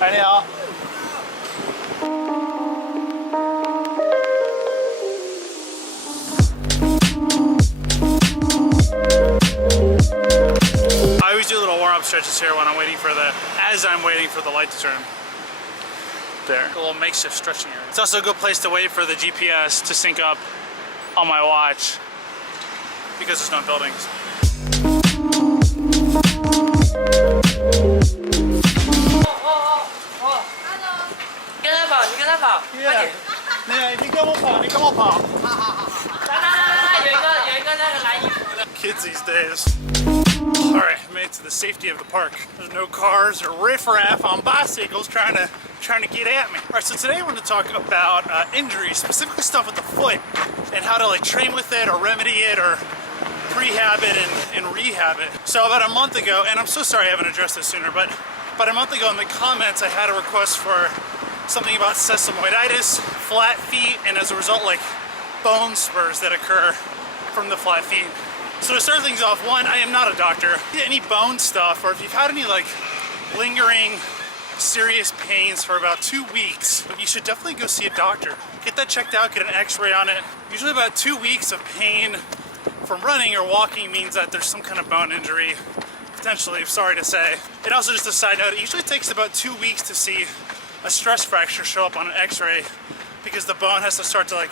哎，你好。I always do little warm-up stretches here when I'm waiting for as I'm waiting for the light to turn. There, a little makeshift stretching area. It's also a good place to wait for the GPS to sync up on my watch because there's no buildings. Yeah. 你跟我跑，你跟我跑。Kids these days. All right, made it to the safety of the park. There's no cars or riffraff on bicycles trying to get at me. All right, so today I want to talk about injuries, specifically stuff with the foot, and how to like train with it or remedy it or prehab it and rehab it. So about a month ago, and I'm so sorry I haven't addressed this sooner, but about a month ago in the comments I had a request for something about sesamoiditis, flat feet, and as a result like bone spurs that occur from the flat feet. So to start things off, one, I am not a doctor. Any bone stuff, or if you've had any like lingering serious pains for about 2 weeks, you should definitely go see a doctor. Get that checked out, get an x-ray on it. Usually about 2 weeks of pain from running or walking means that there's some kind of bone injury, potentially, sorry to say. And also just a side note, it usually takes about 2 weeks to see a stress fracture show up on an x-ray because the bone has to start to like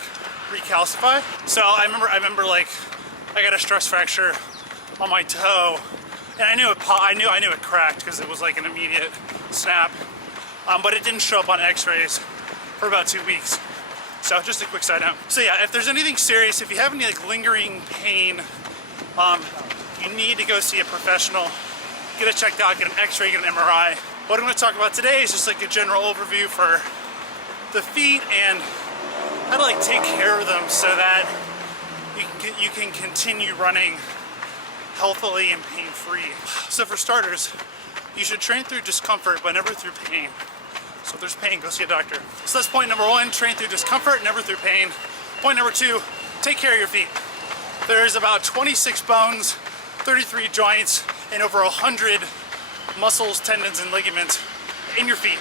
recalcify. So I remember like I got a stress fracture on my toe, and I knew it cracked because it was like an immediate snap, but it didn't show up on x-rays for about 2 weeks. So just a quick side note. So yeah, if there's anything serious, if you have any like lingering pain, you need to go see a professional, get it checked out, get an x-ray, get an MRI. What I'm going to talk about today is just like a general overview for the feet and how to like take care of them so that you can continue running healthily and pain-free. So for starters, you should train through discomfort but never through pain. So if there's pain, go see a doctor. So that's point number one, train through discomfort, never through pain. Point number two, take care of your feet. There's about 26 bones, 33 joints, and over 100 muscles, tendons, and ligaments in your feet,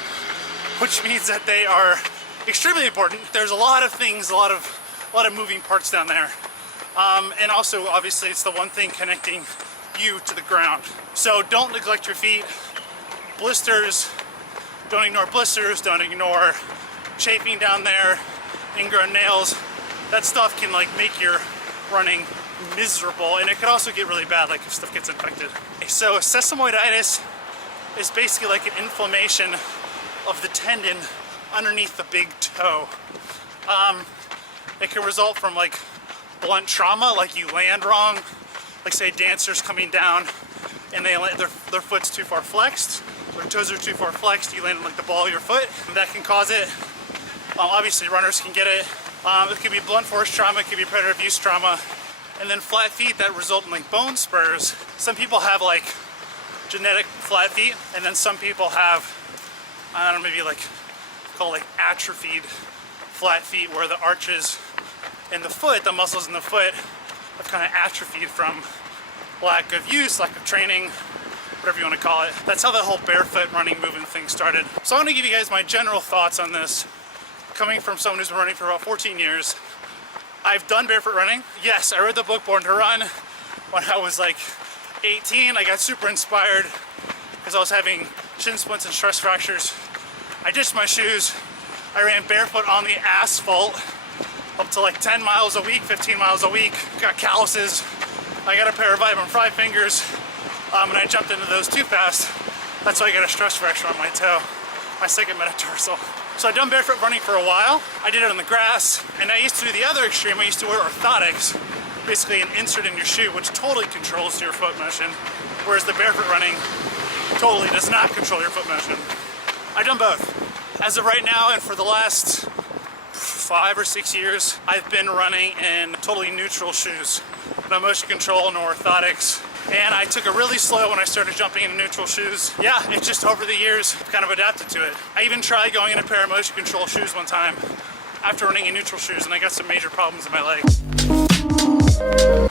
which means that they are extremely important. There's a lot of things, a lot of moving parts down there. And also, obviously, it's the one thing connecting you to the ground. So don't neglect your feet. Blisters, don't ignore blisters, don't ignore chafing down there, ingrown nails. That stuff can like make your running miserable, and it could also get really bad like if stuff gets infected. So sesamoiditis is basically like an inflammation of the tendon underneath the big toe. It can result from like blunt trauma, like you land wrong, like say dancers coming down and their foot's too far flexed, their toes are too far flexed, you land on like the ball of your foot. That can cause it. Obviously runners can get it. It could be blunt force trauma, it could be predator abuse trauma, and then flat feet that result in like bone spurs. Some people have like genetic flat feet, and then some people have, I don't know, maybe like called like atrophied flat feet, where the arches in the foot, the muscles in the foot, have kind of atrophied from lack of use, lack of training, whatever you want to call it. That's how the whole barefoot running movement thing started. So I want to give you guys my general thoughts on this, coming from someone who's been running for about 14 years. I've done barefoot running. Yes, I read the book Born to Run when I was like 18. I got super inspired because I was having shin splints and stress fractures. I ditched my shoes. I ran barefoot on the asphalt up to like 10 miles a week, 15 miles a week. Got calluses. I got a pair of vitamin fry fingers, and I jumped into those too fast. That's why I got a stress fracture on my toe, my second metatarsal. So I've done barefoot running for a while. I did it on the grass, and I used to do the other extreme. I used to wear orthotics, basically an insert in your shoe, which totally controls your foot motion, whereas the barefoot running totally does not control your foot motion. I've done both. As of right now, and for the last 5 or 6 years, I've been running in totally neutral shoes. No motion control, no orthotics. And I took it really slow when I started jumping into neutral shoes. Yeah, it's just over the years, I've kind of adapted to it. I even tried going in a pair of motion control shoes one time after running in neutral shoes, and I got some major problems in my leg.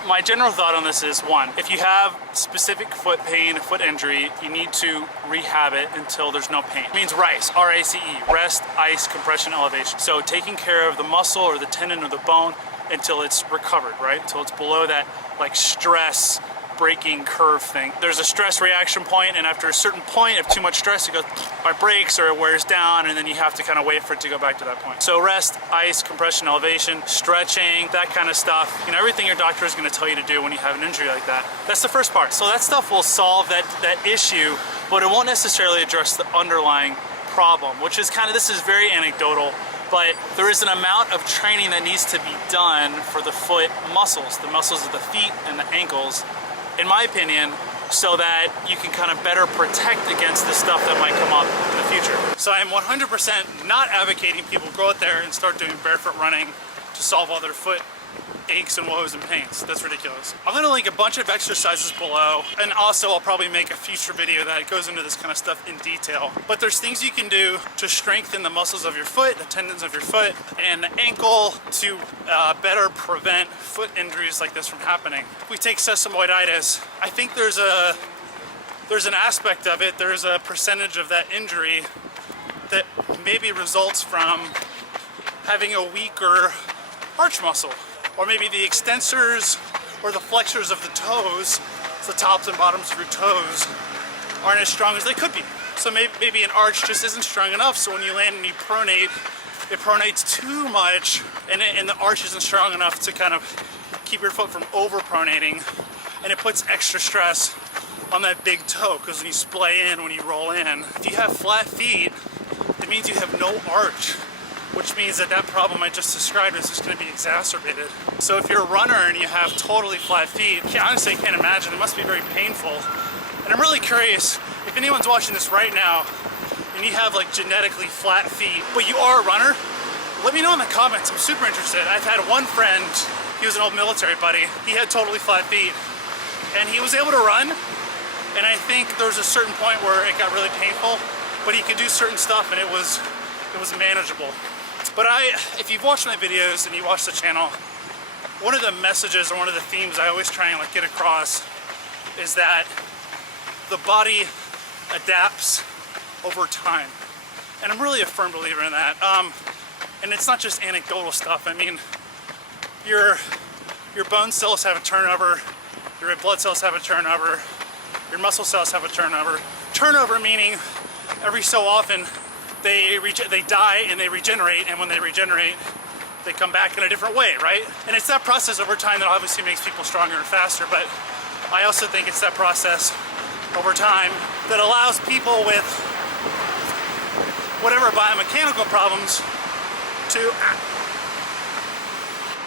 my general thought on this is, one, if you have specific foot pain, foot injury, you need to rehab it until there's no pain. It means RICE, R-A-C-E, rest, ice, compression, elevation. So taking care of the muscle or the tendon or the bone until it's recovered, right? Until it's below that like stress breaking curve thing. There's a stress reaction point, and after a certain point of too much stress, it goes, or it breaks or it wears down, and then you have to kind of wait for it to go back to that point. So rest, ice, compression, elevation, stretching, that kind of stuff. You know, everything your doctor is going to tell you to do when you have an injury like that. That's the first part. So that stuff will solve that issue, but it won't necessarily address the underlying problem, which is kind of, this is very anecdotal, but there is an amount of training that needs to be done for the foot muscles, the muscles of the feet and the ankles, in my opinion, so that you can kind of better protect against the stuff that might come up in the future. So I am 100% not advocating people go out there and start doing barefoot running to solve all their foot aches and woes and pains. That's ridiculous. I'm gonna link a bunch of exercises below, and also I'll probably make a future video that goes into this kind of stuff in detail. But there's things you can do to strengthen the muscles of your foot, the tendons of your foot, and the ankle to better prevent foot injuries like this from happening. If we take sesamoiditis, I think there's an aspect of it, there's a percentage of that injury that maybe results from having a weaker arch muscle. Or maybe the extensors or the flexors of the toes, the tops and bottoms of your toes, aren't as strong as they could be. So maybe an arch just isn't strong enough, so when you land and you pronate, it pronates too much, and the arch isn't strong enough to kind of keep your foot from over-pronating, and it puts extra stress on that big toe, because when you splay in, when you roll in, if you have flat feet, it means you have no arch, which means that problem I just described is just going to be exacerbated. So if you're a runner and you have totally flat feet, honestly, I can't imagine. It must be very painful. And I'm really curious, if anyone's watching this right now and you have like genetically flat feet, but you are a runner, let me know in the comments. I'm super interested. I've had one friend, he was an old military buddy, he had totally flat feet, and he was able to run, and I think there was a certain point where it got really painful, but he could do certain stuff and it was manageable. But if you've watched my videos and you watch the channel, one of the messages or one of the themes I always try and like get across is that the body adapts over time. And I'm really a firm believer in that. And it's not just anecdotal stuff. I mean, your bone cells have a turnover, your red blood cells have a turnover, your muscle cells have a turnover. Turnover meaning every so often they die and they regenerate, and when they regenerate, they come back in a different way, right? And it's that process over time that obviously makes people stronger and faster, but I also think it's that process over time that allows people with whatever biomechanical problems to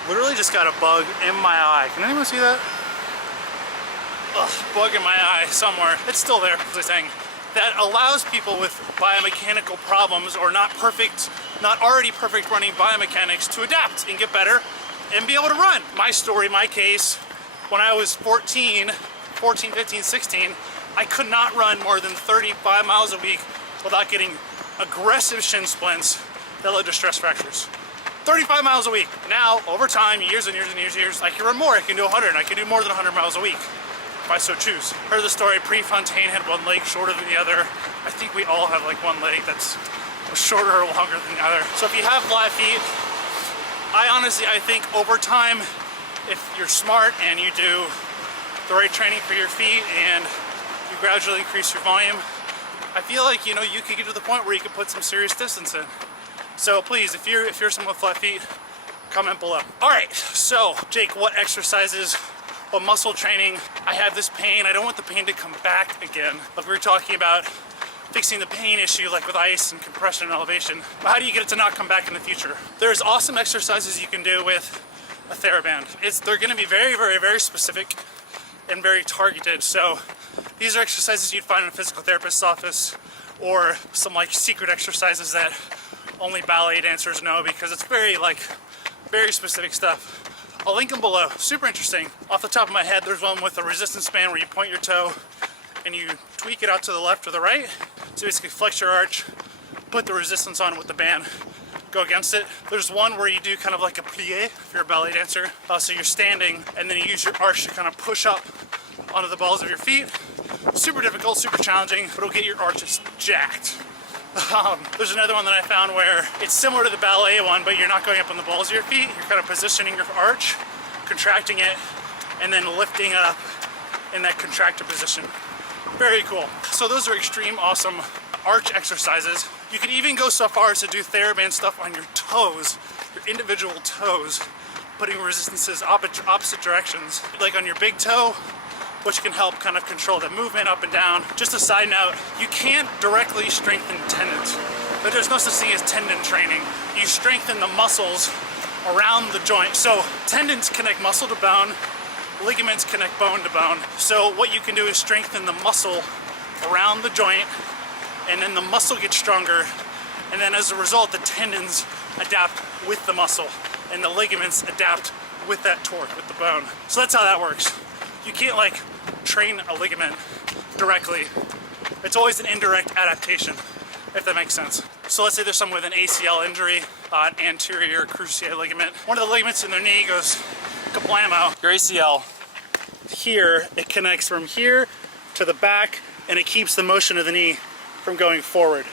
literally just got a bug in my eye. Can anyone see that? Ugh, bug in my eye somewhere. It's still there, as I was saying. That allows people with biomechanical problems or not already perfect running biomechanics to adapt and get better and be able to run. My story, my case, when I was 14, 15, 16, I could not run more than 35 miles a week without getting aggressive shin splints that led to stress fractures. 35 miles a week. Now, over time, years and years and years and years, I can run more. I can do 100. I can do more than 100 miles a week, if I so choose. Heard the story, Prefontaine had one leg shorter than the other. I think we all have like one leg that's shorter or longer than the other. So if you have flat feet, I think over time, if you're smart and you do the right training for your feet and you gradually increase your volume, I feel like, you could get to the point where you could put some serious distance in. So please, if you're someone with flat feet, comment below. All right, so Jake, what exercises, what muscle training? I have this pain. I don't want the pain to come back again. Like we were talking about fixing the pain issue, like with ice and compression and elevation. But how do you get it to not come back in the future? There's awesome exercises you can do with a TheraBand. They're gonna be very, very, very specific and very targeted. So these are exercises you'd find in a physical therapist's office, or some like secret exercises that only ballet dancers know, because it's very specific stuff. I'll link them below. Super interesting. Off the top of my head, there's one with a resistance band where you point your toe and you tweak it out to the left or the right. So basically flex your arch, put the resistance on with the band, go against it. There's one where you do kind of like a plie if you're a ballet dancer. So you're standing and then you use your arch to kind of push up onto the balls of your feet. Super difficult, super challenging, but it'll get your arches jacked. There's another one that I found where it's similar to the ballet one, but you're not going up on the balls of your feet. You're kind of positioning your arch, contracting it, and then lifting it up in that contracted position. Very cool. So those are extreme, awesome arch exercises. You could even go so far as to do TheraBand stuff on your toes, your individual toes, putting resistances opposite directions, like on your big toe, which can help kind of control the movement up and down. Just a side note, you can't directly strengthen tendons, but there's no such thing as tendon training. You strengthen the muscles around the joint. So tendons connect muscle to bone, ligaments connect bone to bone. So what you can do is strengthen the muscle around the joint, and then the muscle gets stronger, and then as a result, the tendons adapt with the muscle, and the ligaments adapt with that torque, with the bone. So that's how that works. You can't like train a ligament directly. It's always an indirect adaptation, if that makes sense. So let's say there's someone with an ACL injury, an anterior cruciate ligament. One of the ligaments in their knee goes kablamo. Your ACL here, it connects from here to the back, and it keeps the motion of the knee from going forward.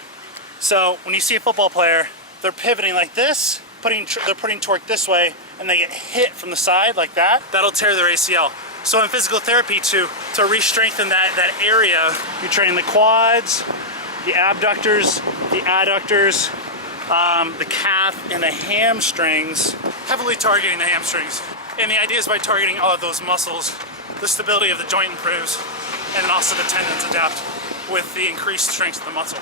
So when you see a football player, they're pivoting like this, they're putting torque this way, and they get hit from the side like that. That'll tear their ACL. So in physical therapy, to re-strengthen that area, you train the quads, the abductors, the adductors, the calf, and the hamstrings, heavily targeting the hamstrings. And the idea is by targeting all of those muscles, the stability of the joint improves, and then also the tendons adapt with the increased strength of the muscle.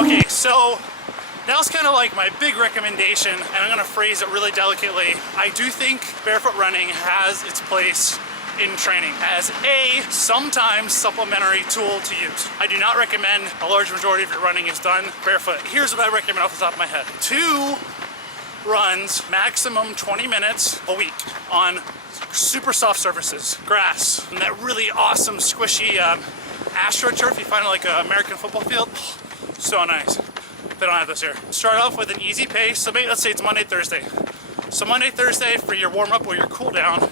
Okay, so now it's kind of like my big recommendation, and I'm gonna phrase it really delicately. I do think barefoot running has its place in training as a sometimes supplementary tool to use. I do not recommend a large majority of your running is done barefoot. Here's what I recommend off the top of my head. 2 runs, maximum 20 minutes a week on super soft surfaces, grass, and that really awesome squishy AstroTurf you find at like an American football field. So nice. They don't have this here. Start off with an easy pace. So maybe let's say it's Monday, Thursday. So Monday, Thursday for your warm up or your cool down,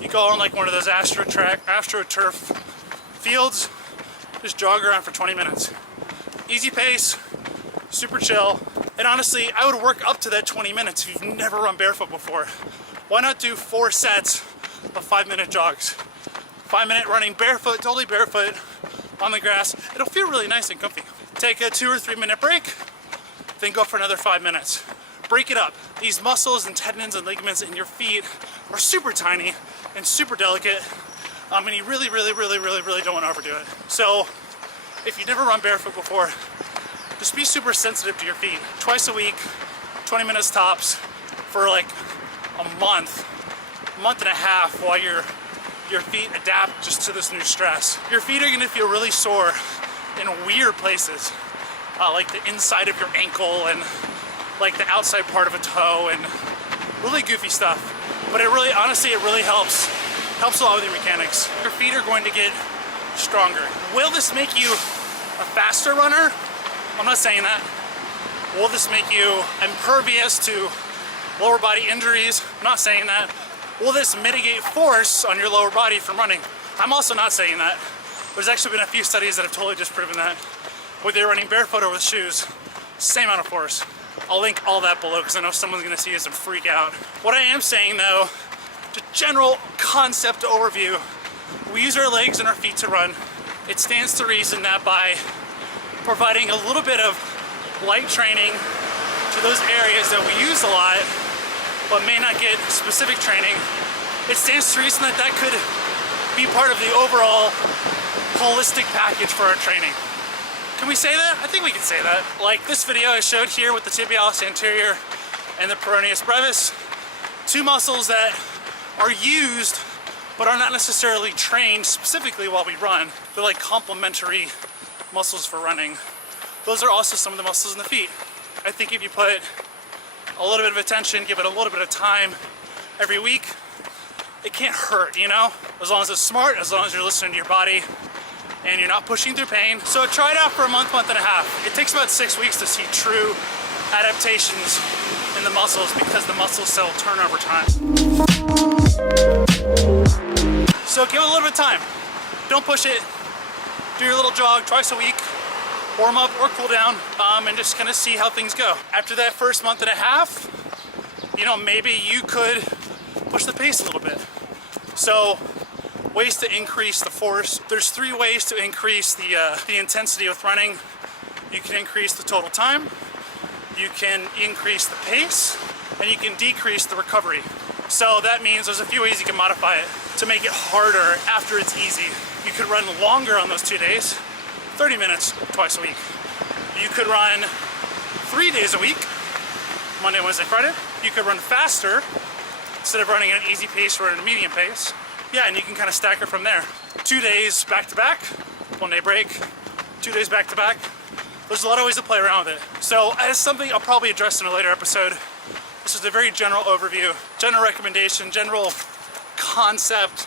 you go on like one of those AstroTurf fields, just jog around for 20 minutes. Easy pace, super chill. And honestly, I would work up to that 20 minutes if you've never run barefoot before. Why not do 4 sets of 5-minute jogs? 5-minute running barefoot, totally barefoot on the grass. It'll feel really nice and comfy. Take a 2 or 3 minute break, then go for another 5 minutes. Break it up. These muscles and tendons and ligaments in your feet are super tiny and super delicate, and you really don't want to overdo it. So if you've never run barefoot before, just be super sensitive to your feet. Twice a week, 20 minutes tops, for like a month and a half, while your feet adapt just to this new stress. Your feet are going to feel really sore in weird places, like the inside of your ankle and like the outside part of a toe and really goofy stuff. But it really, honestly, it really helps a lot with your mechanics. Your feet are going to get stronger. Will this make you a faster runner? I'm not saying that. Will this make you impervious to lower body injuries? I'm not saying that. Will this mitigate force on your lower body from running? I'm also not saying that. There's actually been a few studies that have totally disproven that. Whether you're running barefoot or with shoes, same amount of force. I'll link all that below because I know someone's gonna see this and freak out. What I am saying though, the general concept overview, we use our legs and our feet to run. It stands to reason that by providing a little bit of light training to those areas that we use a lot, but may not get specific training, it stands to reason that that could be part of the overall holistic package for our training. Can we say that? I think we can say that. Like this video I showed here with the tibialis anterior and the peroneus brevis, 2 muscles that are used but are not necessarily trained specifically while we run. They're like complementary muscles for running. Those are also some of the muscles in the feet. I think if you put a little bit of attention, give it a little bit of time every week, it can't hurt, you know? As long as it's smart, as long as you're listening to your body, and you're not pushing through pain. So try it out for a month, month and a half. It takes about 6 weeks to see true adaptations in the muscles because the muscle cell turn over time. So give it a little bit of time. Don't push it. Do your little jog twice a week. Warm up or cool down, and just kind of see how things go. After that first month and a half, you know, maybe you could push the pace a little bit. So ways to increase the force. There's 3 ways to increase the intensity with running. You can increase the total time, you can increase the pace, and you can decrease the recovery. So that means there's a few ways you can modify it to make it harder after it's easy. You could run longer on those 2 days, 30 minutes twice a week. You could run 3 days a week, Monday, Wednesday, Friday. You could run faster. Instead of running at an easy pace, run at a medium pace. Yeah, and you can kind of stack it from there. 2 days back to back, 1 day break, 2 days back to back. There's a lot of ways to play around with it. So as something I'll probably address in a later episode, this is a very general overview, general recommendation, general concept,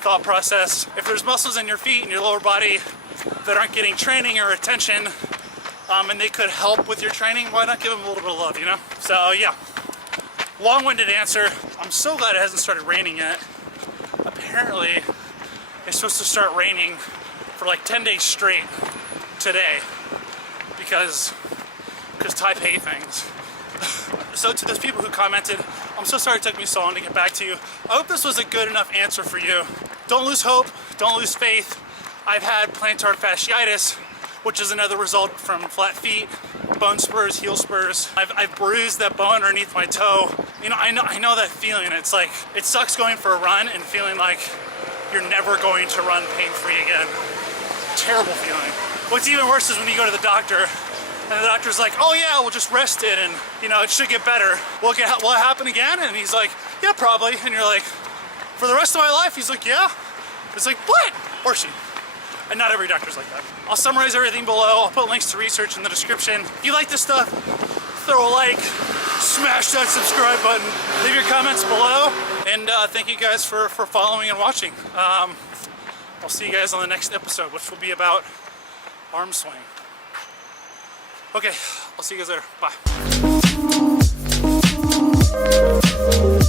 thought process. If there's muscles in your feet and your lower body that aren't getting training or attention, and they could help with your training, why not give them a little bit of love, you know? So yeah, long-winded answer. I'm so glad it hasn't started raining yet. Apparently, it's supposed to start raining for like 10 days straight today because Taipei things. So to those people who commented, I'm so sorry it took me so long to get back to you. I hope this was a good enough answer for you. Don't lose hope, don't lose faith. I've had plantar fasciitis, which is another result from flat feet, bone spurs, heel spurs. I've bruised that bone underneath my toe. You know, I know that feeling. It's like, it sucks going for a run and feeling like you're never going to run pain-free again. Terrible feeling. What's even worse is when you go to the doctor and the doctor's like, oh yeah, we'll just rest it and, you know, it should get better. Will it happen again? And he's like, yeah, probably. And you're like, for the rest of my life? He's like, yeah. It's like, what? Or she. And not every doctor's like that. I'll summarize everything below. I'll put links to research in the description. If you like this stuff, throw a like, smash that subscribe button, leave your comments below, and thank you guys for following and watching. I'll see you guys on the next episode, which will be about arm swing. Okay, I'll see you guys later. Bye.